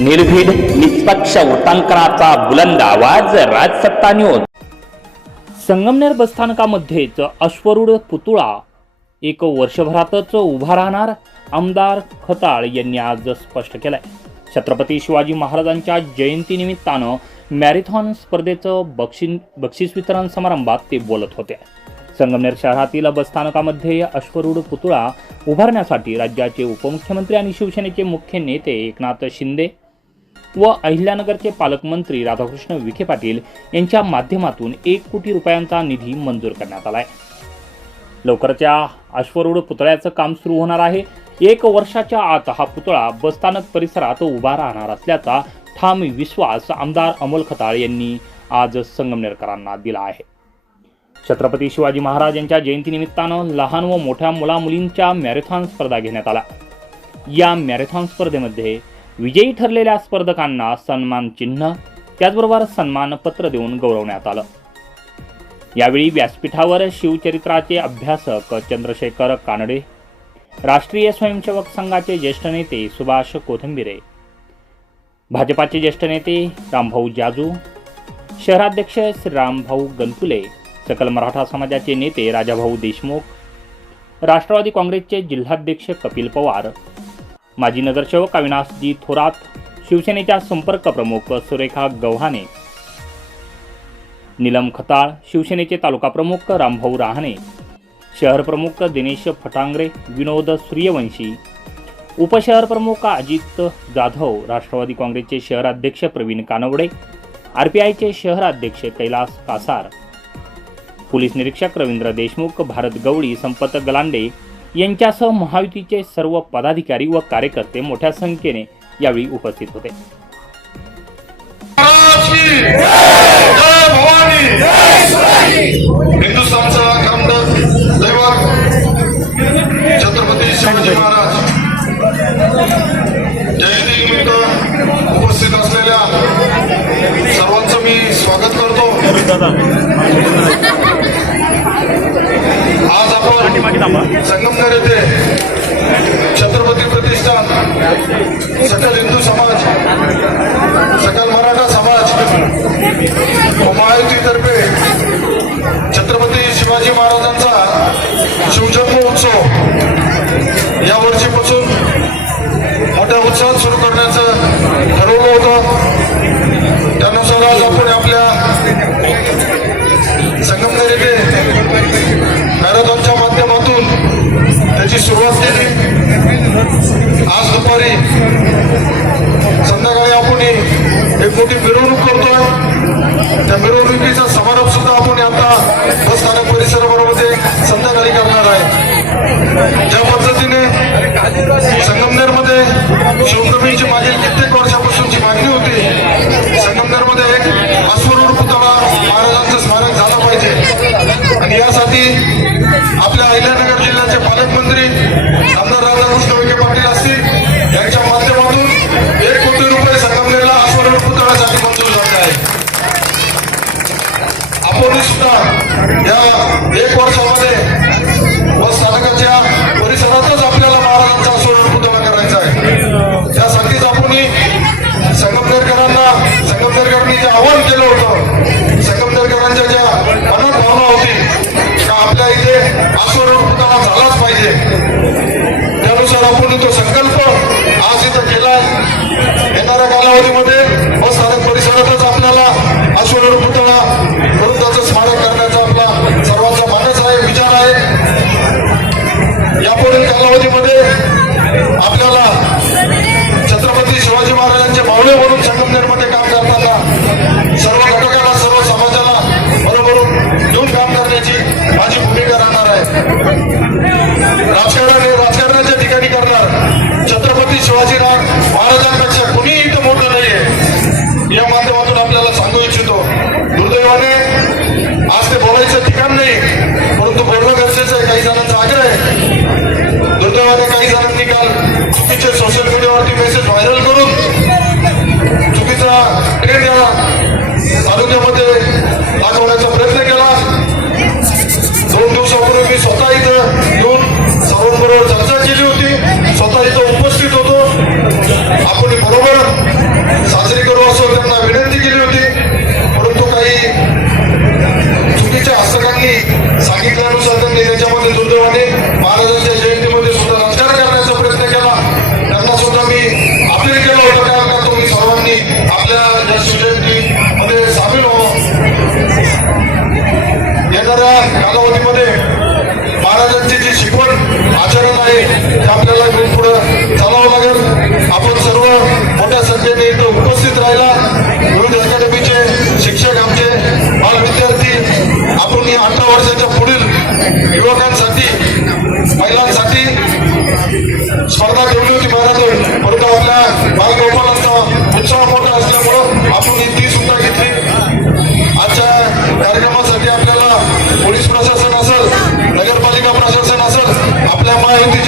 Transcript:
निर्भीड निष्पक्ष वृत्तांकनाचा बुलंद आवाज राजसत्ता न्यूज संगमनेर बसस्थानकामध्येच अश्वरूढ पुतळा. एक वर्षभरातच उभा राहणार आमदार खताळ यांनी आज स्पष्ट केलंय. छत्रपती शिवाजी महाराजांच्या जयंतीनिमित्तानं मॅरेथॉन स्पर्धेचं बक्षी बक्षीस वितरण समारंभात ते बोलत होते. संगमनेर शहरातील बसस्थानकामध्ये अश्वरूढ पुतळा उभारण्यासाठी राज्याचे उपमुख्यमंत्री आणि शिवसेनेचे मुख्य नेते एकनाथ शिंदे व अहिल्यानगरचे पालकमंत्री राधाकृष्ण विखे पाटील यांच्या माध्यमातून एक कोटी रुपयांचा निधी मंजूर करण्यात आलाय. लवकरच या अश्वरूढ पुतळ्याचं काम सुरू होणार आहे. एक वर्षाच्या आत हा पुतळा बसस्थानक परिसरात उभा राहणार असल्याचा ठाम विश्वास आमदार अमोल खताळ यांनी आज संगमनेरकरांना दिला आहे. छत्रपती शिवाजी महाराज यांच्या जयंतीनिमित्तानं लहान व मोठ्या मुलामुलींच्या मॅरेथॉन स्पर्धा घेण्यात आला या मॅरेथॉन स्पर्धेमध्ये विजयी ठरलेल्या स्पर्धकांना सन्मान चिन्ह त्याचबरोबर सन्मानपत्र देऊन गौरवण्यात आलं. यावेळी व्यासपीठावर शिवचरित्राचे अभ्यासक चंद्रशेखर कानडे राष्ट्रीय स्वयंसेवक संघाचे ज्येष्ठ नेते सुभाष कोथंबिरे भाजपाचे ज्येष्ठ नेते रामभाऊ जाजू शहराध्यक्ष श्रीरामभाऊ गणपुले सकल मराठा समाजाचे नेते राजाभाऊ देशमुख राष्ट्रवादी काँग्रेसचे जिल्हाध्यक्ष कपिल पवार माजी नगरसेवक अविनाशजी थोरात शिवसेनेच्या संपर्क प्रमुख सुरेखा गव्हाणे नीलम खताळ शिवसेनेचे तालुका प्रमुख रामभाऊ रहाणे शहर प्रमुख दिनेश फटांगरे विनोद सूर्यवंशी उपशहर प्रमुख अजित जाधव राष्ट्रवादी काँग्रेसचे शहर अध्यक्ष प्रवीण कानवडे आर पी आयचे शहर अध्यक्ष कैलास कासार पोलीस निरीक्षक रवींद्र देशमुख भारत गवळी संपत गलांडे यांच्यासह महायुतीचे सर्व पदाधिकारी व कार्यकर्ते मोठ्या संख्येने यावेळी उपस्थित होते. छत्रपती शिवाजी महाराज. जयंतीनिमित्त उपस्थित असलेल्या सर्वांचं मी स्वागत करतो. संगमनेर येथे छत्रपती प्रतिष्ठान सकल हिंदू समाज ठिकाणी संध्याकाळी आपण एक मोठी मिरवणूक करतोय. त्या मिरवणुकीचा समारोप सुद्धा आपण आता बस स्थानक परिसराबरोबर संध्याकाळी करणार आहे. ज्या पद्धतीने संगमनेरमध्ये शिवकवींची मागील कित्येक संगमनेरकरांनी जे आवाहन केलं होतं. संगमनेरकरांच्या ज्या मनात भावना होती का आपल्या इथे अश्वरूढ झालाच पाहिजे. त्यानुसार आपण तो संकल्प आज इथं केला. येणाऱ्या कालावधीमध्ये आज ते बोलायचं ठिकाण नाही परंतु बोलणं गरजेचं आहे. काही जणांचा आग्रह आहे. दुर्दैवाने काही जणांनी काल चुकीचे सोशल मीडियावरती मेसेज व्हायरल करून चुकीचा ट्रेंड या ठेवली परंतु आपल्या बालगोपालांचा उत्साह मोठा असल्यामुळं आपण ही ती सुद्धा घेतली. आजच्या कार्यक्रमासाठी आपल्याला पोलीस प्रशासन असेल नगरपालिका प्रशासन असेल आपल्या महायुतीचे